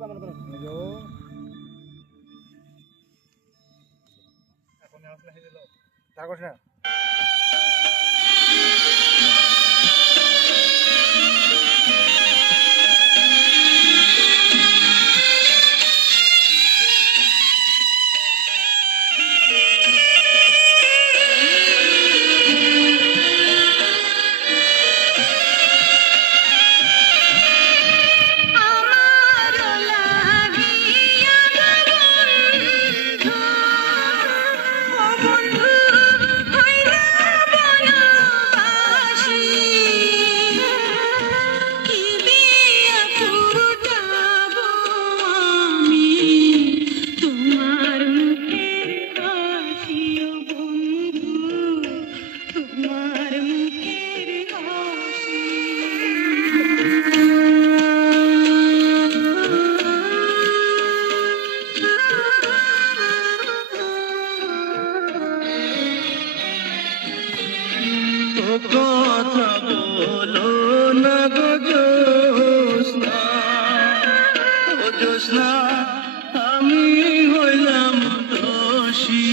না কথা বলো না গো জ্যোৎস্না, ও জ্যোৎস্না আমি হইলাম দোষী,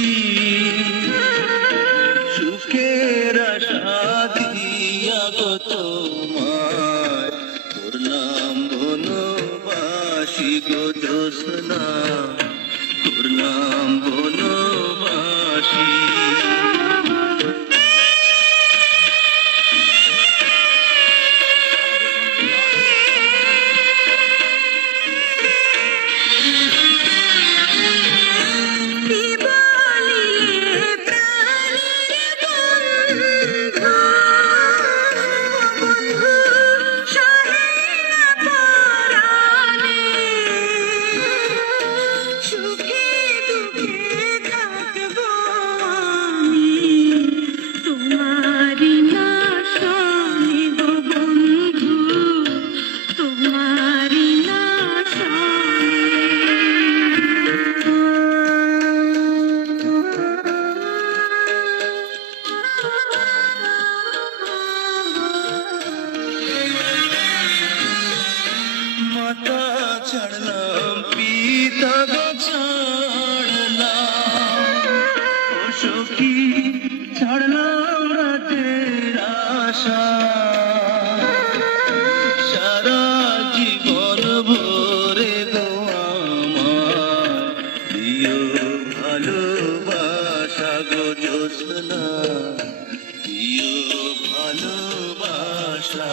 সুখের আশা দিয়া গো তোমায় করলাম বনবাসী গো জ্যোৎস্না, করলাম বনবাসী। মাতা ছাড়লাম পিতা ছাড়লাম, ও সখী ছাড়লাম রাতের আশা, সারা জীবন ভরে গো আমার দিও ভালোবাসা গো জ্যোৎস্না, দিও ভালোবাসা।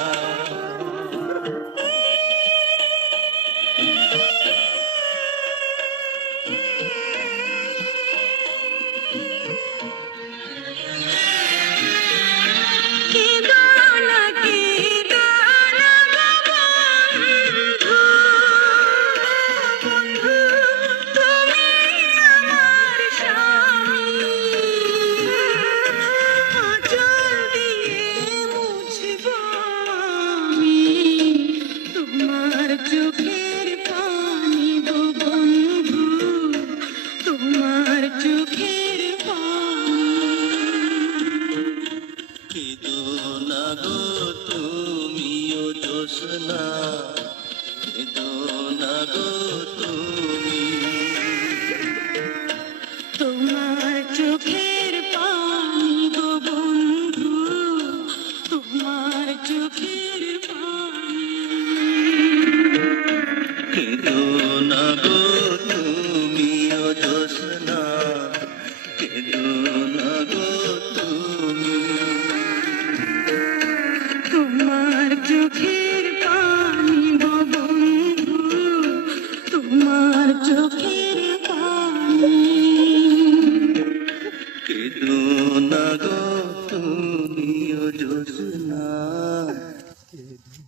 চোখের পানি গো বন্ধু, তোমার চোখের পানি। কেঁদো না গো তুমিও জ্যোৎস্না, কেঁদো না গো তুমি, তোমার চোখের পানি গো বন্ধু, তোমার চোখের পানি। কেঁদো না গো তুমিও জ্যোৎস্না, কেঁদো না গো তুমি, তোমার চোখের পানি গো বন্ধু, তোমার চোখের পানি। কেঁদো না গো